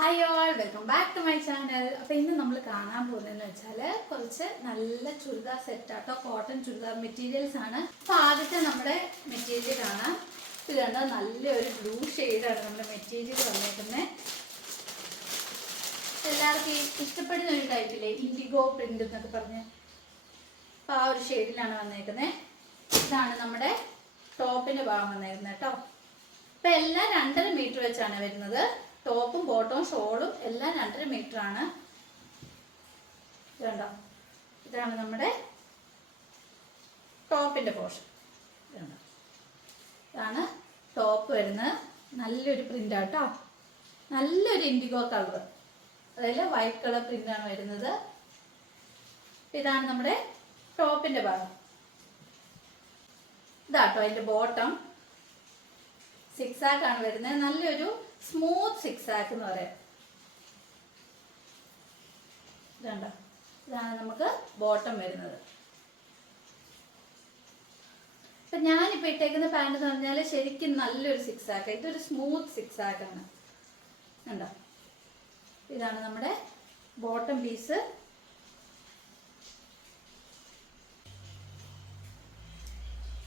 Hi all welcome back to my channel അപ്പോൾ ഇന്ന് നമ്മൾ കാണാൻ പോകുന്നതെന്ന് വെച്ചാൽ കുറച്ച് നല്ല ചുരിദാർ സെറ്റ് ആട്ടോ കോട്ടൺ ചുരിദാർ മെറ്റീരിയൽസ് ആണ്. അപ്പോൾ ആദ്യത്തെ നമ്മുടെ മെറ്റീരിയൽ കാണാം ഇത് കണ്ട നല്ലൊരു ബ്ലൂ ഷെയ്ഡാണ് നമ്മുടെ മെറ്റീരിയൽ വന്നേക്കുന്നത് എല്ലാവർക്കും ഇഷ്ടപ്പെടുന്ന ഒരു ടൈപ്പില്ലേ ഇൻഡിഗോ പ്രിന്റ് എന്നൊക്കെ പറഞ്ഞ്. അപ്പോൾ ആ ഒരു ഷെയ്ഡിലാണ് വന്നേക്കുന്നത് ഇതാണ് നമ്മുടെ ടോപ്പിന്റെ ഭാഗം വന്നേക്കുന്നത് കേട്ടോ. ഇപ്പൊ എല്ലാം രണ്ടര മീറ്റർ വെച്ചാണ് വരുന്നത്. ടോപ്പും ബോട്ടവും ഷോളും എല്ലാം രണ്ടര മീറ്റർ ആണ്. ഇതുണ്ടോ? ഇതാണ് നമ്മുടെ ടോപ്പിന്റെ പോർഷൻ. ഇതുണ്ടോ? ഇതാണ് ടോപ്പ് വരുന്നത്. നല്ലൊരു പ്രിന്റ് ആട്ടോ നല്ലൊരു ഇൻഡിഗോ കളർ അതായത് വൈറ്റ് കളർ പ്രിന്റ് ആണ് വരുന്നത്. ഇതാണ് നമ്മുടെ ടോപ്പിന്റെ ഭാഗം. ഇതാട്ടോ അതിന്റെ ബോട്ടം സിക്സാക്കാണ് വരുന്നത്. നല്ലൊരു സ്മൂത്ത് സിക്സ് ആക്ക് എന്ന് പറയാം. ഇതുണ്ടോ. ഇതാണ് നമുക്ക് ബോട്ടം വരുന്നത്. ഇപ്പൊ ഞാനിപ്പോ ഇട്ടേക്കുന്ന പാന്റ് എന്ന് പറഞ്ഞാൽ ശരിക്കും നല്ലൊരു സിക്സ് ആക്ക് ഇതൊരു സ്മൂത്ത് സിക്സ് ആക്കാണ് കണ്ടോ? ഇതാണ് നമ്മുടെ ബോട്ടം പീസ്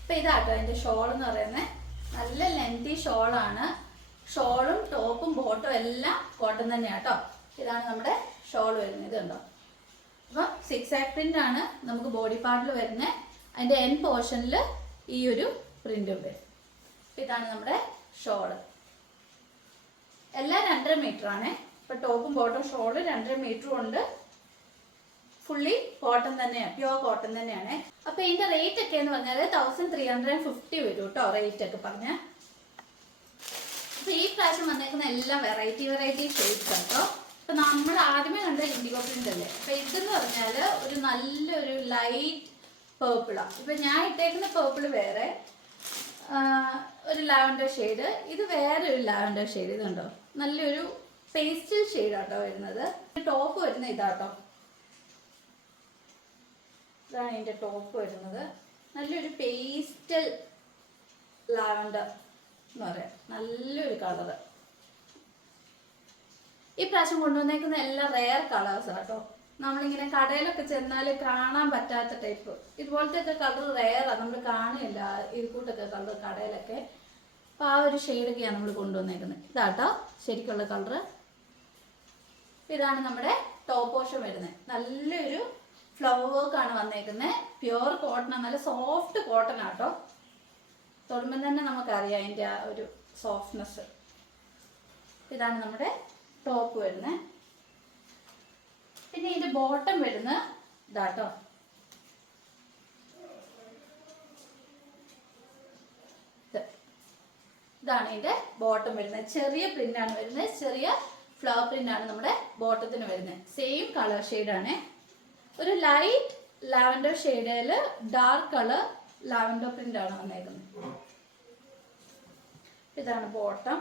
ഇപ്പൊ ഇതാട്ടോ അതിന്റെ ഷോൾ എന്ന് പറയുന്നത്. നല്ല ലെങ്തി ഷോളാണ് ഷോളും ടോപ്പും ബോട്ടും എല്ലാം കോട്ടൺ തന്നെയാണ് കേട്ടോ ഇതാണ് നമ്മുടെ ഷോൾ വരുന്നത് ഇത് കണ്ടോ? അപ്പം സിക്സ് ആക് പ്രിന്റ് ആണ് നമുക്ക് ബോഡി പാർട്ടിൽ വരുന്നത് അതിന്റെ എൻ പോർഷനിൽ ഈ ഒരു പ്രിന്റും ഉണ്ട്. ഇതാണ് നമ്മുടെ ഷോൾ എല്ലാം രണ്ടര മീറ്റർ ആണ്. ഇപ്പം ടോപ്പും ബോട്ടും ഷോൾ രണ്ടര മീറ്ററും ഉണ്ട്. ഫുള്ളി കോട്ടൺ തന്നെയാണ് പ്യുവർ കോട്ടൺ തന്നെയാണ്. അപ്പോൾ ഇതിന്റെ റേറ്റ് ഒക്കെ എന്ന് പറഞ്ഞാൽ thousand three hundred and fifty വരും കേട്ടോ റേറ്റ് ഒക്കെ പറഞ്ഞ. അപ്പൊ ഈ പ്രാവശ്യം വന്നേക്കുന്ന എല്ലാം വെറൈറ്റി വെറൈറ്റി ഷെയ്ഡ്സ് കേട്ടോ അപ്പൊ നമ്മൾ ആദ്യമേ കണ്ട ഇൻഡിഗോ പ്രിന്റ് അല്ലേ? അപ്പൊ ഇതെന്ന് പറഞ്ഞാൽ ഒരു നല്ലൊരു ലൈറ്റ് പേർപ്പിളാണ് ഇപ്പൊ ഞാൻ ഇട്ടേക്കുന്ന പേർപ്പിൾ വേറെ ഒരു ലാവൻഡർ ഷെയ്ഡ് ഇത് വേറെ ഒരു ലാവൻഡർ ഷെയ്ഡ് ഇതുണ്ടോ നല്ലൊരു പേസ്റ്റൽ ഷെയ്ഡാട്ടോ വരുന്നത്. ടോപ്പ് വരുന്ന ഇതാട്ടോ ഇതാണ് ഇതിന്റെ ടോപ്പ് വരുന്നത്. നല്ലൊരു പേസ്റ്റൽ ലാവൻഡർ എന്ന് പറയാം നല്ലൊരു കളറ് ഈ പ്രാവശ്യം കൊണ്ടുവന്നേക്കുന്ന എല്ലാ റെയർ കളേഴ്സ് കേട്ടോ നമ്മളിങ്ങനെ കടയിലൊക്കെ ചെന്നാൽ കാണാൻ പറ്റാത്ത ടൈപ്പ് ഇതുപോലത്തെ ഒക്കെ കളർ റെയറാണ് നമ്മൾ കാണില്ല. ഇത് കൂട്ടൊക്കെ കളർ കടയിലൊക്കെ. അപ്പോൾ ആ ഒരു ഷെയ്ഡൊക്കെയാണ് നമ്മൾ കൊണ്ടുവന്നേക്കുന്നത്. ഇതാട്ടോ ശരിക്കുള്ള കളർ ഇതാണ് നമ്മുടെ ടോപ്പ് പോഷൻ വരുന്നത്. നല്ലൊരു ഫ്ലവർ വർക്ക് ആണ് വന്നേക്കുന്നത്. പ്യുവർ കോട്ടൺ നല്ല സോഫ്റ്റ് കോട്ടൺ ആട്ടോ തൊടുമ്പം തന്നെ നമുക്കറിയാം അതിന്റെ ആ ഒരു സോഫ്റ്റ്നെസ് ഇതാണ് നമ്മുടെ ടോപ്പ് വരുന്നത് പിന്നെ ഇതിന്റെ ബോട്ടം വരുന്ന ഇതാട്ടോ ഇത്. ഇതാണ് ഇതിന്റെ ബോട്ടം വരുന്നത്. ചെറിയ പ്രിന്റ് ആണ് വരുന്നത്. ചെറിയ ഫ്ലവർ പ്രിന്റ് ആണ് നമ്മുടെ ബോട്ടത്തിന് വരുന്നത്. സെയിം കളർ ആണ്. ഒരു ലൈറ്റ് ലാവൻഡർ ഷെയ്ഡിൽ ഡാർക്ക് കളർ ലാവൻഡർ പ്രിന്റ് ആണ് വന്നേക്കുന്നത്. ഇതാണ് ബോട്ടം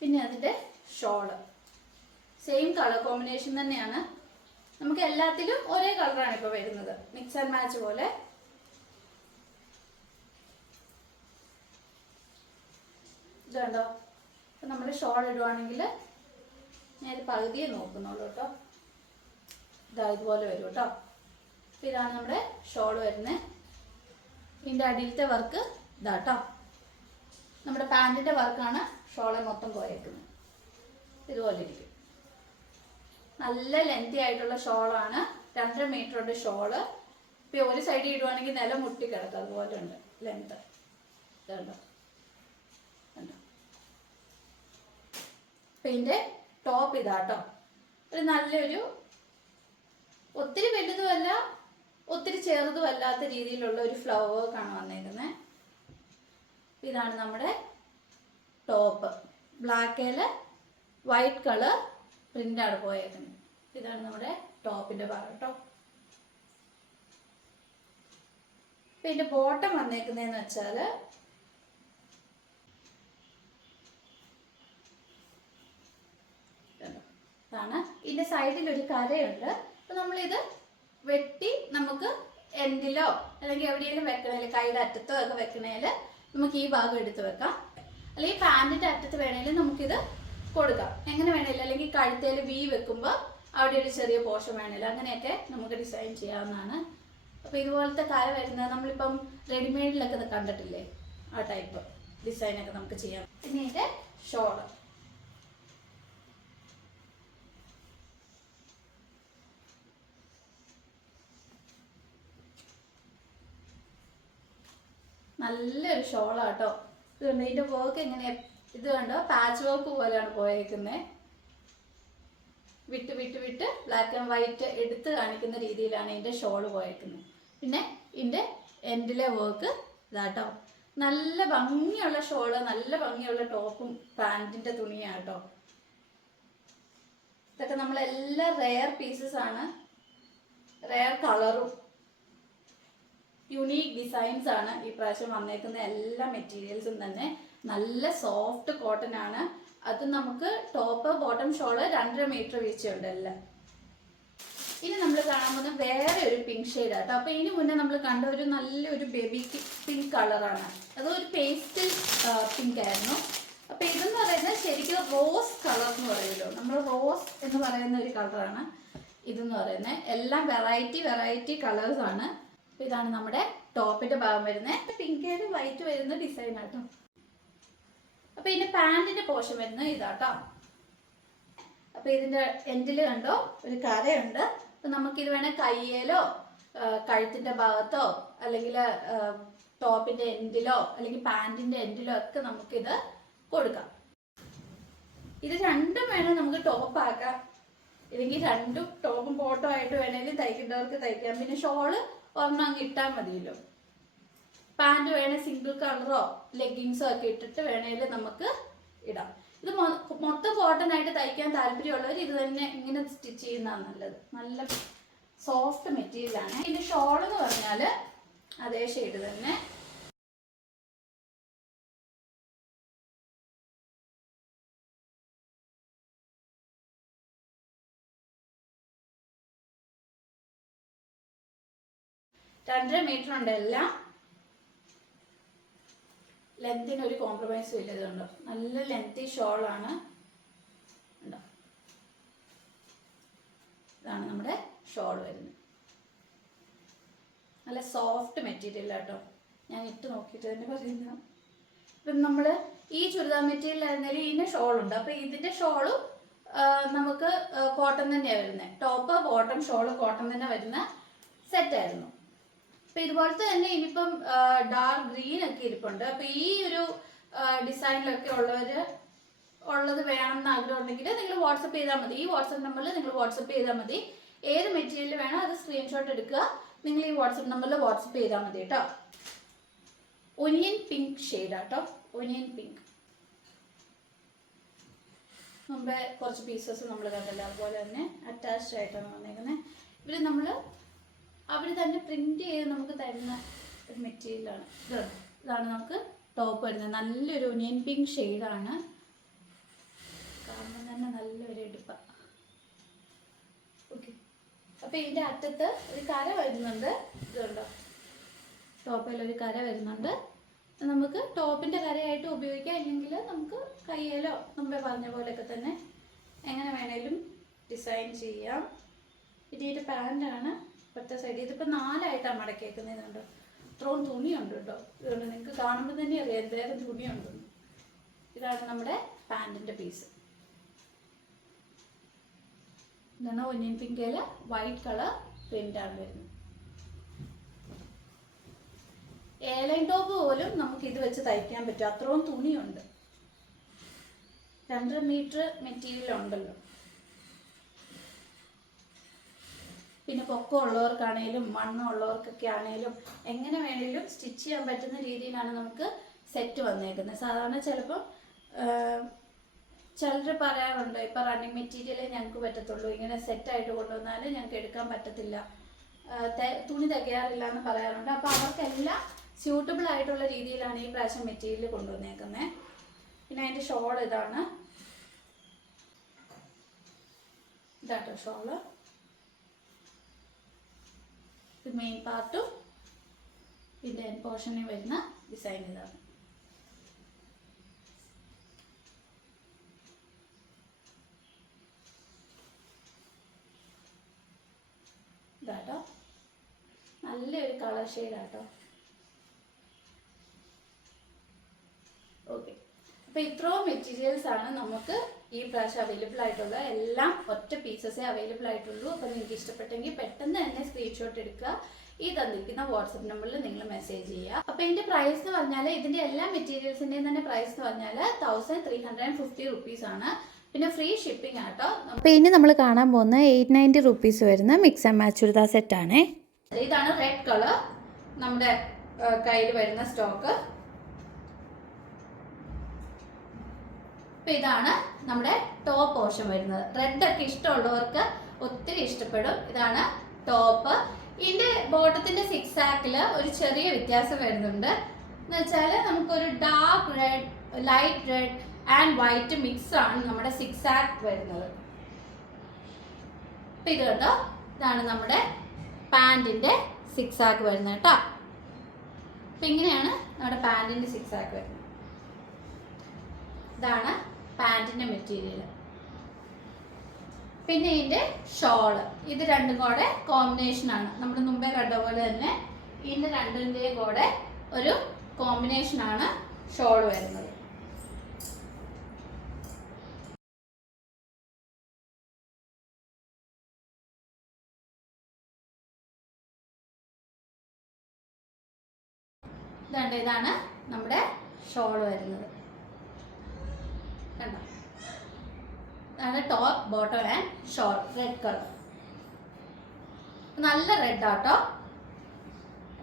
പിന്നെ അതിന്റെ ഷോൾ സെയിം കളർ കോമ്പിനേഷൻ തന്നെയാണ്. നമുക്ക് എല്ലാത്തിലും ഒരേ കളറാണ് ഇപ്പോൾ വരുന്നത്. മിക്സ് ആൻഡ് മാച്ച് പോലെ. ഇത് കണ്ടോ ഇപ്പം നമ്മൾ ഷോൾ ഇടുവാണെങ്കിൽ ഞാൻ പകുതിയെ നോക്കുന്നുള്ളൂ കേട്ടോ. ഇതാ ഇതുപോലെ വരും കേട്ടോ. ഇതാണ് നമ്മുടെ ഷോൾ വരുന്നത് ഇതിന്റെ അടിയിലത്തെ വർക്ക് ഇതാ കേട്ടോ നമ്മുടെ പാന്റിന്റെ വർക്കാണ് ഷോളെ മൊത്തം പോയേക്കുന്നത്. ഇതുപോലെ ഇരിക്കും. നല്ല ലെങ്തി ആയിട്ടുള്ള ഷോളാണ് രണ്ടര മീറ്ററുണ്ട് ഷോൾ. ഇപ്പം ഒരു സൈഡിൽ ഇടുവാണെങ്കിൽ നില മുട്ടി കിടക്കും. അതുപോലെ ഉണ്ട് ലെങ്ത് ഇതുണ്ടോ കണ്ടോ അപ്പം ഇതിന്റെ ടോപ്പ് ഇതാട്ടോ ഒരു നല്ലൊരു ഒത്തിരി വലുതുമല്ല ഒത്തിരി ചെറുതും അല്ലാത്ത രീതിയിലുള്ള ഒരു ഫ്ലവർ വർക്കാണ് വന്നേക്കുന്നത് ഇതാണ് നമ്മുടെ ടോപ്പ് ബ്ലാക്കിൽ വൈറ്റ് കളർ പ്രിന്റാണ് പോയേക്കുന്നത്. ഇതാണ് നമ്മുടെ ടോപ്പിന്റെ ഭാഗം കേട്ടോ ഇതിന്റെ ബോട്ടം വന്നേക്കുന്നതെന്ന് വെച്ചാൽ ഇതാണ്. ഇതിന്റെ സൈഡിൽ ഒരു കരയുണ്ട്. അപ്പം നമ്മളിത് വെട്ടി നമുക്ക് എൻഡിലോ അല്ലെങ്കിൽ എവിടെയെങ്കിലും വെക്കണേൽ കൈയുടെ അറ്റത്തോ ഒക്കെ വെക്കണേൽ നമുക്ക് ഈ ഭാഗം എടുത്ത് വെക്കാം. അല്ലെങ്കിൽ പാന്റിന്റെ അറ്റത്ത് വേണേലും നമുക്കിത് കൊടുക്കാം. എങ്ങനെ വേണേലും? അല്ലെങ്കിൽ കഴുത്തേൽ വി വെക്കുമ്പോൾ അവിടെ ഒരു ചെറിയ പോഷൻ വേണമല്ലോ അങ്ങനെയൊക്കെ നമുക്ക് ഡിസൈൻ ചെയ്യാവുന്നതാണ്. അപ്പോൾ ഇതുപോലത്തെ കാല വരുന്നത് നമ്മളിപ്പം റെഡിമെയ്ഡിലൊക്കെ കണ്ടിട്ടില്ലേ? ആ ടൈപ്പ് ഡിസൈനൊക്കെ നമുക്ക് ചെയ്യാം. പിന്നെ ഷോൾ നല്ലൊരു ഷോളാണ് കേട്ടോ ഇത് കണ്ടോ ഇതിന്റെ വർക്ക് എങ്ങനെ ഇത് കണ്ടോ? പാച്ച് വർക്ക് പോലെയാണ് പോയേക്കുന്നത് വിട്ട് വിട്ട് വിട്ട് ബ്ലാക്ക് ആൻഡ് വൈറ്റ് എടുത്ത് കാണിക്കുന്ന രീതിയിലാണ് ഇതിന്റെ ഷോൾ പോയേക്കുന്നത് പിന്നെ ഇതിന്റെ എൻഡിലെ വർക്ക് ഇതാട്ടോ. നല്ല ഭംഗിയുള്ള ഷോൾ നല്ല ഭംഗിയുള്ള ടോപ്പും പാന്റിന്റെ തുണിയാണ് കേട്ടോ ഇതൊക്കെ നമ്മളെല്ലാം റെയർ പീസസ് ആണ്. റെയർ കളറും യുണീക്ക് ഡിസൈൻസ് ആണ് ഈ പ്രാവശ്യം വന്നേക്കുന്ന എല്ലാ മെറ്റീരിയൽസും തന്നെ. നല്ല സോഫ്റ്റ് കോട്ടൺ ആണ്. അത് നമുക്ക് ടോപ്പ് ബോട്ടം ഷോൾ രണ്ടര മീറ്റർ വീഴ്ചയുണ്ട് എല്ലാം. ഇനി നമ്മൾ കാണാൻ പോകുന്ന വേറെ ഒരു പിങ്ക് ഷെയ്ഡ് ആട്ടോ. അപ്പൊ ഇതിന് മുന്നേ നമ്മൾ കണ്ട ഒരു നല്ലൊരു ബേബി പിങ്ക് കളറാണ് അത് ഒരു പേസ്റ്റ് പിങ്ക് ആയിരുന്നു. അപ്പൊ ഇതെന്ന് പറയുന്നത് ശരിക്കും റോസ് കളർ എന്ന് പറയുമല്ലോ നമ്മൾ റോസ് എന്ന് പറയുന്ന ഒരു കളറാണ് ഇതെന്ന് പറയുന്നത്. എല്ലാം വെറൈറ്റി വെറൈറ്റി കളേഴ്സ് ആണ്. ഇതാണ് നമ്മുടെ ടോപ്പിന്റെ ഭാഗം വരുന്നത്. പിങ്കേൽ വൈറ്റ് വരുന്ന ഡിസൈൻ ആട്ടോ. അപ്പൊ ഇതിന്റെ പാന്റിന്റെ പോഷൻ വരുന്നത് ഇതാട്ടോ. അപ്പൊ ഇതിന്റെ എൻഡിൽ കണ്ടോ ഒരു കരയുണ്ട് അപ്പൊ നമുക്ക് ഇത് വേണേൽ കയ്യേലോ കഴുത്തിന്റെ ഭാഗത്തോ അല്ലെങ്കിൽ ടോപ്പിന്റെ എൻഡിലോ അല്ലെങ്കിൽ പാന്റിന്റെ എൻഡിലോ ഒക്കെ നമുക്ക് ഇത് കൊടുക്കാം. ഇത് രണ്ടും വേണം നമുക്ക് ടോപ്പ് ആക്കാം. ഇല്ലെങ്കിൽ രണ്ടും ടോപ്പും ബോട്ടോ ആയിട്ട് വേണമെങ്കിൽ തയ്ക്കേണ്ടവർക്ക് തയ്ക്കാം. പിന്നെ ഷോൾ ഒരെണ്ണം അങ്ങ് ഇട്ടാൽ മതിയല്ലോ. പാന്റ് വേണേൽ സിംഗിൾ കളറോ ലെഗിങ്സോ ഒക്കെ ഇട്ടിട്ട് വേണേൽ നമുക്ക് ഇടാം. ഇത് മൊത്തം കോട്ടൺ ആയിട്ട് തയ്ക്കാൻ താല്പര്യമുള്ളവർ ഇത് തന്നെ ഇങ്ങനെ സ്റ്റിച്ച് ചെയ്യുന്നതാണ് നല്ലത്. നല്ല സോഫ്റ്റ് മെറ്റീരിയലാണ് ഇതിന്റെ ഷോൾ എന്ന് പറഞ്ഞാൽ അതേ ഷെയ്ഡ് തന്നെ. രണ്ടര മീറ്റർ ഉണ്ട് എല്ലാം. ലെങ്തിന് ഒരു കോംപ്രമൈസും ഇല്ല ഇതുണ്ടോ നല്ല ലെങ്തി ഷോളാണ് ഇതാണ് നമ്മുടെ ഷോൾ വരുന്നത്. നല്ല സോഫ്റ്റ് മെറ്റീരിയൽ ആട്ടോ. ഞാൻ ഇട്ട് നോക്കിയിട്ട് തന്നെ പറയുന്ന. ഇപ്പം നമ്മൾ ഈ ചുരിദാർ മെറ്റീരിയൽ ആയിരുന്നാലും ഇതിന് ഷോളുണ്ട് അപ്പം ഇതിന്റെ ഷോളും നമുക്ക് കോട്ടൺ തന്നെയാണ് വരുന്നത്. ടോപ്പ് ബോട്ടം ഷോൾ കോട്ടൺ തന്നെ വരുന്ന സെറ്റായിരുന്നു അപ്പൊ ഇതുപോലത്തെ തന്നെ ഇനിയിപ്പം ഡാർക്ക് ഗ്രീൻ ഒക്കെ ഇരിപ്പുണ്ട്. അപ്പൊ ഈ ഒരു ഡിസൈനിലൊക്കെ ഉള്ളവര് ഉള്ളത് വേണമെന്ന് ആഗ്രഹം ഉണ്ടെങ്കിൽ നിങ്ങൾ വാട്സപ്പ് ചെയ്താൽ മതി. ഈ വാട്സപ്പ് നമ്പറിൽ നിങ്ങൾ വാട്സപ്പ് ചെയ്താൽ മതി. ഏത് മെറ്റീരിയൽ വേണോ അത് സ്ക്രീൻഷോട്ട് എടുക്കുക. നിങ്ങൾ ഈ വാട്സപ്പ് നമ്പറിൽ വാട്സപ്പ് ചെയ്താൽ മതി കേട്ടോ. ഒനിയൻ പിങ്ക് ഷെയ്ഡ് ആട്ടോ. ഒനിയൻ പിങ്ക് മുമ്പേ കുറച്ച് പീസസ് നമ്മൾ കണ്ടല്ലോ. അതുപോലെ തന്നെ അറ്റാച്ച്ഡ് ആയിട്ടാണ് വന്നേക്കുന്നത് ഇവർ നമ്മൾ അവർ തന്നെ പ്രിന്റ് ചെയ്ത് നമുക്ക് തരുന്ന ഒരു മെറ്റീരിയലാണ് ഇത് ഇതാണ് നമുക്ക് ടോപ്പ് വരുന്നത്. നല്ലൊരു ഒനിയൻ പിങ്ക് ഷെയ്ഡാണ് കാണുമ്പോൾ തന്നെ നല്ലൊരു എടുപ്പ. ഓക്കെ അപ്പോൾ ഇതിന്റെ അറ്റത്ത് ഒരു കര വരുന്നുണ്ട്. ഇതുണ്ടോ? ടോപ്പിൽ ഒരു കര വരുന്നുണ്ട്. നമുക്ക് ടോപ്പിന്റെ കരയായിട്ട് ഉപയോഗിക്കാം. അല്ലെങ്കിൽ നമുക്ക് കയ്യേലോ മുമ്പേ പറഞ്ഞ പോലെയൊക്കെ തന്നെ എങ്ങനെ വേണേലും ഡിസൈൻ ചെയ്യാം. ഇതിന്റെ പാന്റാണ് ഇപ്പോഴത്തെ സൈഡ് ഇതിപ്പോൾ നാലായിട്ടാണ് മടക്കിയേക്കുന്നത് കണ്ടോ? ഇത്രയും തുണിയുണ്ട് കേട്ടോ. ഇതുകൊണ്ട് നിങ്ങൾക്ക് കാണുമ്പോൾ തന്നെ അറിയാം എന്തേരം തുണിയുണ്ടെന്ന് ഇതാണ് നമ്മുടെ പാന്റിന്റെ പീസ് ഇതാണ് ഒന്നിയൻ പിങ്കയിൽ വൈറ്റ് കളർ പ്രിന്റാണ് വരുന്നത്. ഏലൈൻ ടോപ്പ് പോലും നമുക്ക് ഇത് വെച്ച് തയ്ക്കാൻ പറ്റും. അത്രയും തുണിയുണ്ട്. രണ്ടര മീറ്റർ മെറ്റീരിയൽ ഉണ്ടല്ലോ. പിന്നെ പൊക്കം ഉള്ളവർക്കാണേലും മണ്ണുള്ളവർക്കൊക്കെ ആണേലും എങ്ങനെ വേണേലും സ്റ്റിച്ച് ചെയ്യാൻ പറ്റുന്ന രീതിയിലാണ് നമുക്ക് സെറ്റ് വന്നേക്കുന്നത്. സാധാരണ ചിലപ്പം ചിലർ പറയാറുണ്ട് ഇപ്പം റണ്ണിങ് മെറ്റീരിയലേ ഞങ്ങൾക്ക് പറ്റത്തുള്ളൂ ഇങ്ങനെ സെറ്റായിട്ട് കൊണ്ടുവന്നാൽ ഞങ്ങൾക്ക് എടുക്കാൻ പറ്റത്തില്ല. തുണി തികയാറില്ല എന്ന് പറയാറുണ്ട്. അപ്പോൾ അവർക്കെല്ലാം സ്യൂട്ടബിൾ ആയിട്ടുള്ള രീതിയിലാണ് ഈ പ്രാവശ്യം മെറ്റീരിയൽ കൊണ്ടുവന്നേക്കുന്നത് പിന്നെ അതിന്റെ ഷോൾ ഇതാണ്. ഇതാട്ടോ ഷോൾ. ഇത് മെയിൻ പാർട്ടും ഇതിന്റെ പോർഷനിൽ വരുന്ന ഡിസൈൻ ഇതാണ്. ഇതാട്ടോ. നല്ലൊരു കളർ ഷെയ്ഡാട്ടോ ഓക്കെ അപ്പോൾ ഇത്രയും മെറ്റീരിയൽസ് ആണ് നമുക്ക് ഈ പ്രാവശ്യം അവൈലബിൾ ആയിട്ടുള്ള എല്ലാം ഒറ്റ പീസസേ അവൈലബിൾ ആയിട്ടുള്ളൂ. അപ്പോൾ നിങ്ങൾക്ക് ഇഷ്ടപ്പെട്ടെങ്കിൽ പെട്ടെന്ന് തന്നെ സ്ക്രീൻഷോട്ട് എടുക്കുക. ഈ തന്നിരിക്കുന്ന വാട്സപ്പ് നമ്പറിൽ നിങ്ങൾ മെസ്സേജ് ചെയ്യുക. അപ്പോൾ ഇതിന്റെ പ്രൈസ് എന്ന് പറഞ്ഞാൽ ഇതിന്റെ എല്ലാ മെറ്റീരിയൽസിന്റെയും തന്നെ പ്രൈസ് എന്ന് പറഞ്ഞാൽ thousand three hundred and fifty rupees ആണ്. പിന്നെ ഫ്രീ ഷിപ്പിംഗ് ആട്ടോ. അപ്പോൾ ഇനി നമ്മൾ കാണാൻ പോകുന്ന എയ്റ്റ് നയന്റി റുപ്പീസ് വരുന്ന മിക്സ് ആൻഡ് മാച്ച് ചുരിദാർ സെറ്റാണേ ഇതാണ് റെഡ് കളർ നമ്മുടെ കയ്യിൽ വരുന്ന സ്റ്റോക്ക് അപ്പൊ ഇതാണ് നമ്മുടെ ടോപ്പ് പോർഷൻ വരുന്നത്. റെഡ് ഒക്കെ ഇഷ്ടമുള്ളവർക്ക് ഒത്തിരി ഇഷ്ടപ്പെടും. ഇതാണ് ടോപ്പ് ഇതിന്റെ ബോട്ടത്തിന്റെ സിക്സ് ആക്കിൽ ഒരു ചെറിയ വ്യത്യാസം വരുന്നുണ്ട്. എന്ന് വെച്ചാൽ നമുക്കൊരു dark red light red and white mix ആണ് നമ്മുടെ സിക്സ് ആക്ക് വരുന്നത്. അപ്പൊ ഇത് കേട്ടോ ഇതാണ് നമ്മുടെ പാൻറിന്റെ സിക്സ് ആക്ക് വരുന്നത് കേട്ടോ. അപ്പൊ ഇങ്ങനെയാണ് നമ്മുടെ പാൻറിന്റെ സിക്സ് ആക്ക് വരുന്നത്. ഇതാണ് പാന്റിന്റെ മെറ്റീരിയൽ പിന്നെ ഇതിന്റെ ഷോൾ. ഇത് രണ്ടും കൂടെ കോമ്പിനേഷൻ ആണ്. നമ്മൾ മുമ്പേ കണ്ട പോലെ തന്നെ ഇതിന്റെ രണ്ടിന്റെയും കൂടെ ഒരു കോമ്പിനേഷൻ ആണ് ഷോൾ വരുന്നത്. ഇതാണ് ഇതാണ് നമ്മുടെ ഷോൾ വരുന്നത് കണ്ടോ ഇതാണ് top bottom and short red colour നല്ല റെഡ് ആട്ടോ.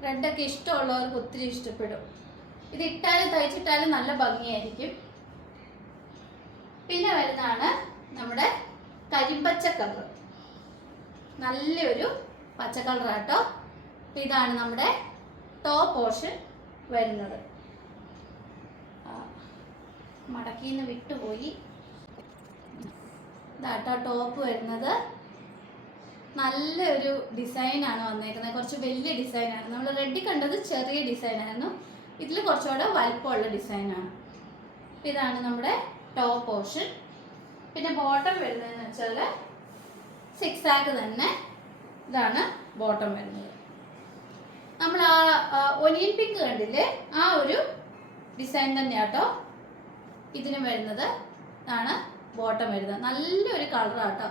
റെഡൊക്കെ ഇഷ്ടമുള്ളവർക്ക് ഒത്തിരി ഇഷ്ടപ്പെടും. ഇത് ഇട്ടാലും തയ്ച്ചിട്ടാലും നല്ല ഭംഗിയായിരിക്കും. പിന്നെ വരുന്നതാണ് നമ്മുടെ കരിമ്പച്ച കളർ നല്ലൊരു പച്ച ആട്ടോ. ഇതാണ് നമ്മുടെ ടോപ്പ് പോർഷൻ വരുന്നത്. മടക്കിന്ന് വിട്ടുപോയി. ഇതാട്ടോ ടോപ്പ് വരുന്നത്. നല്ലൊരു ഡിസൈനാണ് വന്നേക്കുന്നത്. കുറച്ച് വലിയ ഡിസൈനാണ് നമ്മൾ റെഡി കണ്ടത് ചെറിയ ഡിസൈനായിരുന്നു ഇതിൽ കുറച്ചുകൂടെ വലിപ്പമുള്ള ഡിസൈനാണ് ഇതാണ് നമ്മുടെ ടോപ്പ് പോർഷൻ പിന്നെ ബോട്ടം വരുന്നതെന്ന് വെച്ചാൽ സിക്സ് ആക്ക് തന്നെ ഇതാണ് ബോട്ടം വരുന്നത്. നമ്മൾ ആ ഒനിയൻ പിങ്ക് കണ്ടില്ലേ? ആ ഒരു ഡിസൈൻ തന്നെയാട്ടോ ഇതിന് വരുന്നത്. ആണ് ബോട്ടം വരുന്നത്. നല്ലൊരു കളറാട്ടോ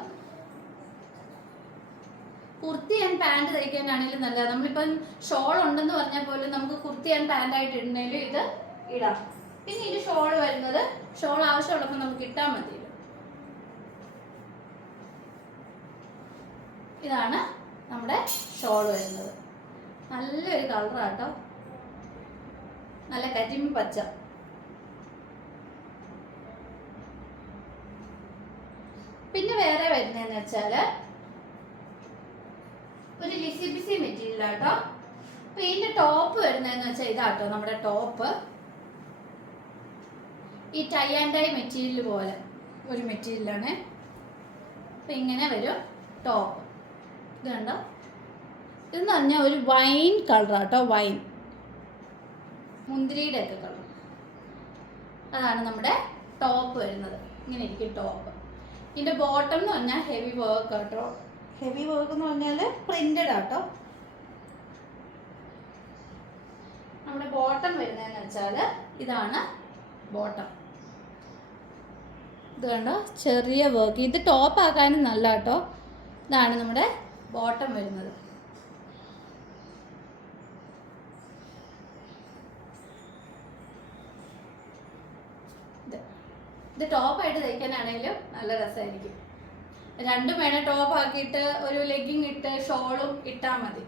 കുർത്തി ആൻഡ് പാന്റ് തയ്ക്കാനാണെങ്കിലും നല്ലതാണ് നമ്മളിപ്പം ഷോൾ ഉണ്ടെന്ന് പറഞ്ഞാൽ പോലും നമുക്ക് കുർത്തി ആൻഡ് പാന്റ് ആയിട്ട് ഇടുന്നതിലും ഇത് ഇടാം. പിന്നെ ഇനി ഷോൾ വരുന്നത് ഷോൾ ആവശ്യമുള്ളപ്പോൾ നമുക്ക് ഇട്ടാൽ മതി. ഇതാണ് നമ്മുടെ ഷോൾ വരുന്നത്. നല്ലൊരു കളറാട്ടോ നല്ല കരിമ്പ് പിന്നെ വേറെ വരുന്നതെന്ന് വെച്ചാൽ ഒരു ലിസി ബിസി മെറ്റീരിയൽ ആട്ടോ. അപ്പൊ ഇതിന്റെ ടോപ്പ് വരുന്നതെന്ന് വെച്ചാൽ ഇതാട്ടോ നമ്മുടെ ടോപ്പ് ഈ ടൈ ആൻഡ് ടൈ മെറ്റീരിയൽ പോലെ ഒരു മെറ്റീരിയലാണ് അപ്പൊ ഇങ്ങനെ വരും ടോപ്പ് ഇത് കണ്ടോ? ഇതെന്ന് പറഞ്ഞാൽ ഒരു വൈൻ കളറാട്ടോ വൈൻ മുന്തിരിയുടെ ഒക്കെ കളർ അതാണ് നമ്മുടെ ടോപ്പ് വരുന്നത്. ഇങ്ങനെ ഇരിക്കും ടോപ്പ് ഇതിന്റെ ബോട്ടം എന്ന് പറഞ്ഞാൽ ഹെവി വർക്ക് കേട്ടോ ഹെവി വർക്ക് എന്ന് പറഞ്ഞാൽ പ്രിന്റഡ് ആട്ടോ. നമ്മുടെ ബോട്ടം വരുന്നതെന്ന് വെച്ചാൽ ഇതാണ് ബോട്ടം ഇത് കണ്ടോ? ചെറിയ വർക്ക് ഇത് ടോപ്പ് ആക്കാനും നല്ല കേട്ടോ ഇതാണ് നമ്മുടെ ബോട്ടം വരുന്നത് ഇത് ഇത് ടോപ്പായിട്ട് തയ്ക്കാനാണെങ്കിലും നല്ല രസമായിരിക്കും. രണ്ടും വേണം ടോപ്പ് ആക്കിയിട്ട് ഒരു ലെഗിങ് ഇട്ട് ഷോളും ഇട്ടാൽ മതി.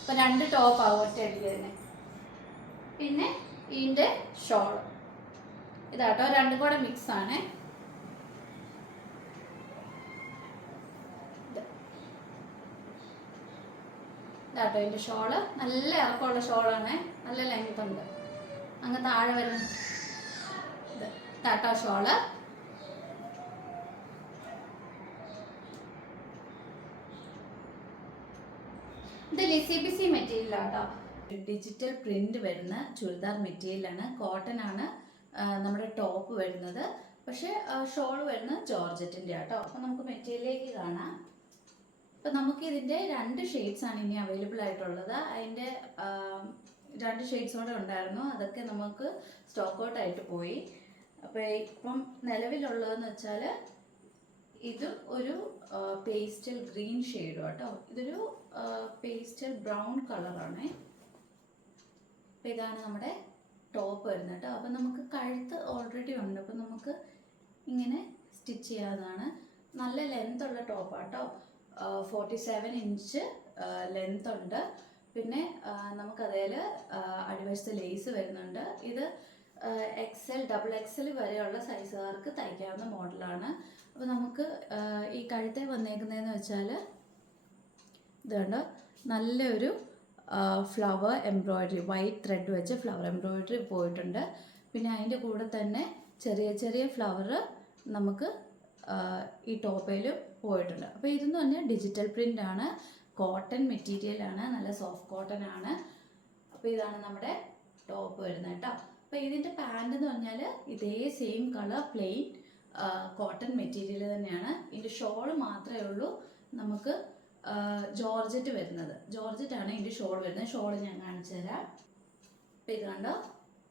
അപ്പൊ രണ്ട് ടോപ്പ് ആവും ഒറ്റ അടിക്ക് തന്നെ. പിന്നെ ഇതിന്റെ ഷോൾ ഇതാട്ടോ രണ്ടും കൂടെ മിക്സ് ആണ്. ഇതാട്ടോ ഇതിന്റെ ഷോൾ നല്ല ഇറക്കമുള്ള ഷോളാണ് നല്ല ലെങ്ത് ഉണ്ട്. അങ്ങ് താഴെ വരും ഇത് ടാറ്റ ഷോൾ ഇത് ലിസി ബിസി മെറ്റീരിയൽ ആട്ടോ ഡിജിറ്റൽ പ്രിന്റ് വരുന്ന ചുരിദാർ മെറ്റീരിയലാണ് കോട്ടൺ ആണ് നമ്മുടെ ടോപ്പ് വരുന്നത്. പക്ഷെ ഷോൾ വരുന്നത് ജോർജറ്റിന്റെ ആട്ടോ അപ്പോൾ നമുക്ക് മെറ്റീരിയലേക്ക് കാണാം. അപ്പം നമുക്ക് ഇതിന്റെ രണ്ട് ഷെയ്ഡ്സ് ആണ് ഇനി അവൈലബിൾ ആയിട്ടുള്ളത്. അതിന്റെ രണ്ട് ഷെയ്ഡ്സ് കൂടെ ഉണ്ടായിരുന്നു. അതൊക്കെ നമുക്ക് സ്റ്റോക്ക് ഔട്ട് ആയിട്ട് പോയി. അപ്പോൾ ഇപ്പം നിലവിലുള്ളതെന്ന് വെച്ചാൽ ഇത് ഒരു പേസ്റ്റൽ ഗ്രീൻ ഷെയ്ഡും കേട്ടോ ഇതൊരു പേസ്റ്റൽ ബ്രൗൺ കളറാണേ അപ്പം ഇതാണ് നമ്മുടെ ടോപ്പ് വരുന്നത് കേട്ടോ അപ്പം നമുക്ക് കഴുത്ത് ഓൾറെഡി ഉണ്ട്. അപ്പം നമുക്ക് ഇങ്ങനെ സ്റ്റിച്ച് ചെയ്യാവുന്നതാണ്. നല്ല ലെങ്ത് ഉള്ള ടോപ്പാണ് കേട്ടോ ഫോർട്ടി സെവൻ ഇഞ്ച് ലെങ്ത് ഉണ്ട്. പിന്നെ നമുക്കതേൽ അടിവശത്ത് ലേസ് വരുന്നുണ്ട്. ഇത് എക്സൽ ഡബിൾ എക്സൽ വരെയുള്ള സൈസുകാർക്ക് തയ്ക്കാവുന്ന മോഡലാണ് അപ്പോൾ നമുക്ക് ഈ കഴുത്തെ വന്നേക്കുന്നതെന്ന് വെച്ചാൽ ഇതുകൊണ്ട് നല്ലൊരു ഫ്ലവർ എംബ്രോയ്ഡറി വൈറ്റ് ത്രെഡ് വെച്ച് ഫ്ലവർ എംബ്രോയ്ഡറി പോയിട്ടുണ്ട്. പിന്നെ അതിന്റെ കൂടെ തന്നെ ചെറിയ ചെറിയ ഫ്ലവർ നമുക്ക് ഈ ടോപ്പയിലും പോയിട്ടുണ്ട്. അപ്പോൾ ഇതെന്ന് പറഞ്ഞാൽ ഡിജിറ്റൽ പ്രിന്റ് ആണ്. കോട്ടൺ മെറ്റീരിയൽ ആണ്. നല്ല സോഫ്റ്റ് കോട്ടൺ ആണ്. അപ്പോൾ ഇതാണ് നമ്മുടെ ടോപ്പ് വരുന്നത് കേട്ടോ. അപ്പോൾ ഇതിന്റെ പാന്റ് എന്ന് പറഞ്ഞാൽ ഇതേ same colour plain cotton material തന്നെയാണ്. ഇതിന്റെ ഷോൾ മാത്രമേ ഉള്ളൂ. നമുക്ക് ജോർജറ്റ് വരുന്നത്. ജോർജറ്റ് ആണ് ഇതിന്റെ ഷോൾ വരുന്നത്. ഷോൾ ഞാൻ കാണിച്ചു തരാം. അപ്പം ഇത് കണ്ടോ?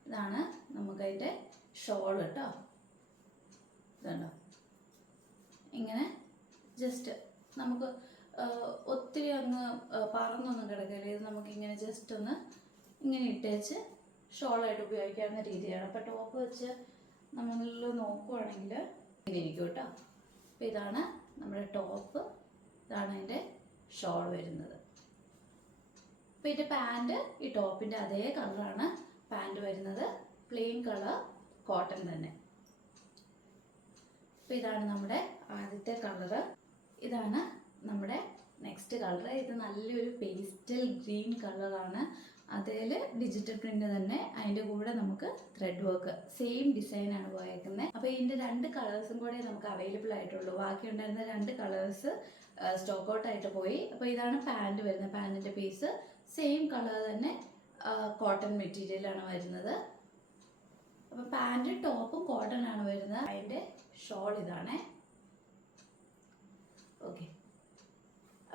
ഇതാണ് നമുക്കതിന്റെ ഷോൾ കേട്ടോ. ഇതുണ്ടോ? ഇങ്ങനെ ജസ്റ്റ് നമുക്ക് ഒത്തിരി അങ്ങ് പറന്നൊന്നും കിടക്കില്ല. ഇത് നമുക്കിങ്ങനെ ജസ്റ്റ് ഒന്ന് ഇങ്ങനെ ഇട്ടേച്ച് ഷോളായിട്ട് ഉപയോഗിക്കാവുന്ന രീതിയാണ്. അപ്പോൾ ടോപ്പ് വെച്ച് നമ്മൾ നോക്കുവാണെങ്കിൽ ഇങ്ങനെ ഇരിക്കും കേട്ടോ അപ്പോൾ ഇതാണ് നമ്മുടെ ടോപ്പ്. ഇതാണ് അതിന്റെ ഷോൾ വരുന്നത്. അപ്പോൾ ഇതിന്റെ പാന്റ് ഈ ടോപ്പിന്റെ അതേ കളറാണ് പാന്റ് വരുന്നത്. പ്ലെയിൻ കളർ കോട്ടൺ തന്നെ. അപ്പോൾ ഇതാണ് നമ്മുടെ ആദ്യത്തെ കളറ്. ഇതാണ് നമ്മുടെ നെക്സ്റ്റ് കളർ ഇത് നല്ലൊരു പേസ്റ്റൽ ഗ്രീൻ കളറാണ്. അതിൽ ഡിജിറ്റൽ പ്രിന്റ് തന്നെ അതിന്റെ കൂടെ നമുക്ക് ത്രെഡ് വർക്ക് സെയിം ഡിസൈനാണ് പോയേക്കുന്നത് അപ്പോൾ ഇതിന്റെ രണ്ട് കളേഴ്സും കൂടെ നമുക്ക് അവൈലബിൾ ആയിട്ടുള്ളൂ. ബാക്കി ഉണ്ടായിരുന്ന രണ്ട് കളേഴ്സ് സ്റ്റോക്ക് ഔട്ട് ആയിട്ട് പോയി. അപ്പോൾ ഇതാണ് പാന്റ് വരുന്നത് പാന്റിന്റെ പീസ് സെയിം കളർ തന്നെ കോട്ടൺ മെറ്റീരിയലാണ് വരുന്നത്. അപ്പോൾ പാന്റ് ടോപ്പും കോട്ടൺ ആണ് വരുന്നത്. അതിന്റെ ഷോൾ ഇതാണേ. ഓക്കെ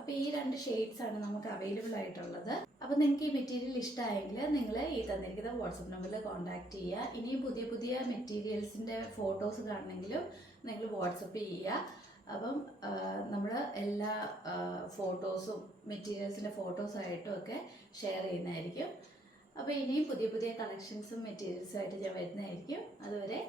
അപ്പോൾ ഈ രണ്ട് ഷെയ്ഡ്സ് ആണ് നമുക്ക് അവൈലബിൾ ആയിട്ടുള്ളത്. അപ്പോൾ നിങ്ങൾക്ക് ഈ മെറ്റീരിയൽ ഇഷ്ടമായെങ്കിൽ നിങ്ങൾ ഈ തന്നിരിക്കുന്ന വാട്സപ്പ് നമ്പറിൽ കോൺടാക്ട് ചെയ്യുക. ഇനിയും പുതിയ പുതിയ മെറ്റീരിയൽസിന്റെ ഫോട്ടോസ് കാണണമെങ്കിലും നിങ്ങൾ വാട്സപ്പ് ചെയ്യുക. അപ്പം നമ്മൾ എല്ലാ ഫോട്ടോസും മെറ്റീരിയൽസിന്റെ ഫോട്ടോസായിട്ടും ഒക്കെ ഷെയർ ചെയ്യുന്നതായിരിക്കും. അപ്പോൾ ഇനിയും പുതിയ പുതിയ കളക്ഷൻസും മെറ്റീരിയൽസും ആയിട്ട് ഞാൻ വരുന്നതായിരിക്കും. അതുവരെ